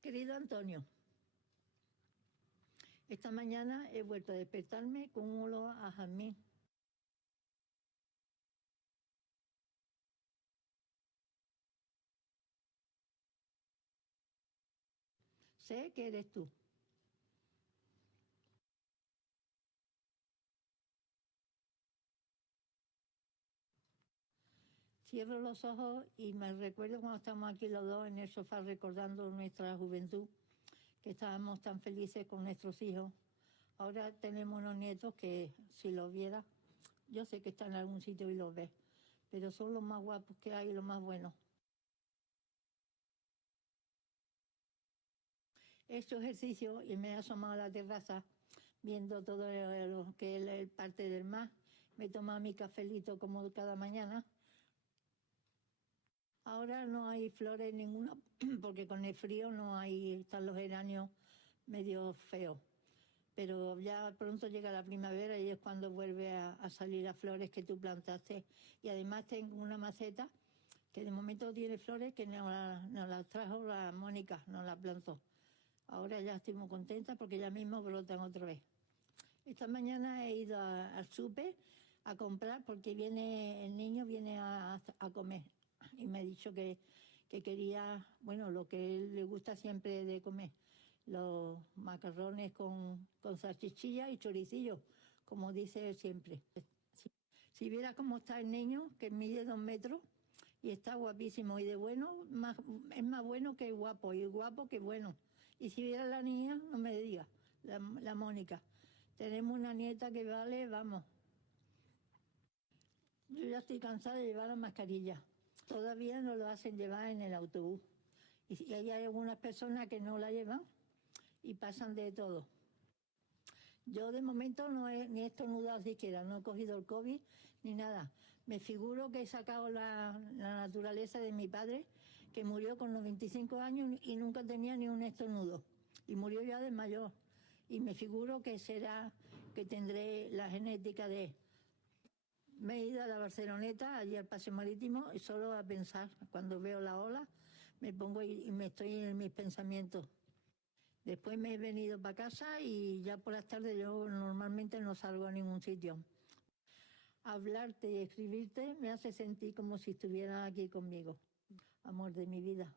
Querido Antonio, esta mañana he vuelto a despertarme con un olor a jazmín. Sé que eres tú. Cierro los ojos y me recuerdo cuando estamos aquí los dos en el sofá recordando nuestra juventud, que estábamos tan felices con nuestros hijos. Ahora tenemos unos nietos que, si los viera, yo sé que están en algún sitio y los ves, pero son los más guapos que hay y los más buenos. He hecho ejercicio y me he asomado a la terraza viendo todo lo que es el parte del mar. Me he tomado mi cafelito como cada mañana. Ahora no hay flores ninguna porque con el frío no hay, están los geranios medio feos. Pero ya pronto llega la primavera y es cuando vuelve a salir las flores que tú plantaste. Y además tengo una maceta que de momento tiene flores que nos las trajo la Mónica, nos las plantó. Ahora ya estoy muy contenta porque ya mismo brotan otra vez. Esta mañana he ido al súper a comprar porque el niño viene a comer y me ha dicho que quería, bueno, lo que él le gusta siempre de comer, los macarrones con salchichilla y choricillo, como dice él siempre. Si viera cómo está el niño, que mide 2 metros y está guapísimo y de bueno, es más bueno que guapo y guapo que bueno. Y si viera la niña, no me diga, la Mónica. Tenemos una nieta que vale, vamos. Yo ya estoy cansada de llevar la mascarilla. Todavía no lo hacen llevar en el autobús. Y hay algunas personas que no la llevan y pasan de todo. Yo de momento no he ni estornudado siquiera, no he cogido el COVID ni nada. Me figuro que he sacado la naturaleza de mi padre, que murió con 95 años y nunca tenía ni un estornudo. Y murió ya de mayor. Y me figuro que será que tendré la genética de... Me he ido a la Barceloneta, allí al Paseo Marítimo, y solo a pensar. Cuando veo la ola, me pongo y me estoy en mis pensamientos. Después me he venido para casa y ya por las tardes yo normalmente no salgo a ningún sitio. Hablarte y escribirte me hace sentir como si estuvieran aquí conmigo. Amor de mi vida.